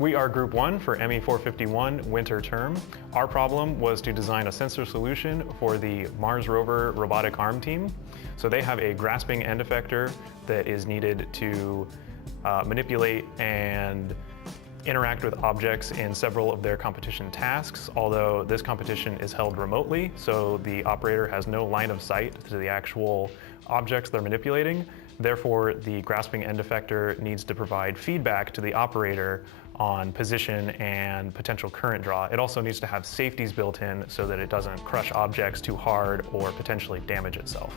We are Group 1 for ME451 winter term. Our problem was to design a sensor solution for the Mars Rover Robotic Arm Team. So they have a grasping end effector that is needed to manipulate and interact with objects in several of their competition tasks, although this competition is held remotely, so the operator has no line of sight to the actual objects they're manipulating. Therefore, the grasping end effector needs to provide feedback to the operator on position and potential current draw. It also needs to have safeties built in so that it doesn't crush objects too hard or potentially damage itself.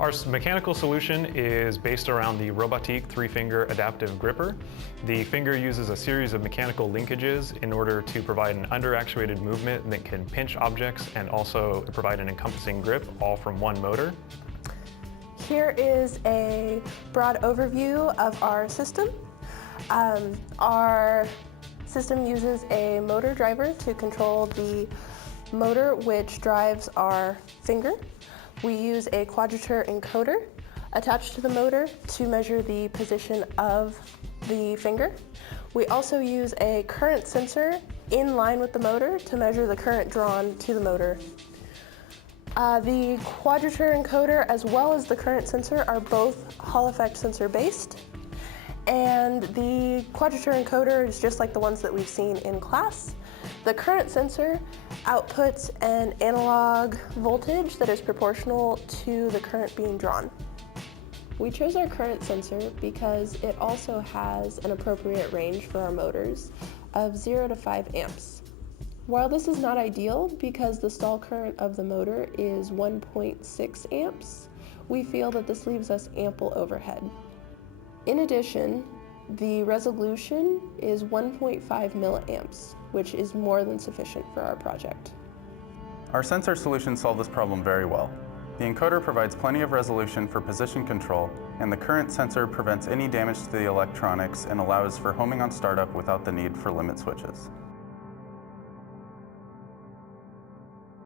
Our mechanical solution is based around the robotic 3-finger adaptive gripper. The finger uses a series of mechanical linkages in order to provide an under-actuated movement that can pinch objects and also provide an encompassing grip, all from one motor. Here is a broad overview of our system. Our system uses a motor driver to control the motor which drives our finger. We use a quadrature encoder attached to the motor to measure the position of the finger. We also use a current sensor in line with the motor to measure the current drawn to the motor. The quadrature encoder as well as the current sensor are both Hall effect sensor based. And the quadrature encoder is just like the ones that we've seen in class. The current sensor outputs an analog voltage that is proportional to the current being drawn. We chose our current sensor because it also has an appropriate range for our motors of 0 to 5 amps. While this is not ideal because the stall current of the motor is 1.6 amps, we feel that this leaves us ample overhead. In addition, the resolution is 1.5 milliamps, which is more than sufficient for our project. Our sensor solution solved this problem very well. The encoder provides plenty of resolution for position control, and the current sensor prevents any damage to the electronics and allows for homing on startup without the need for limit switches.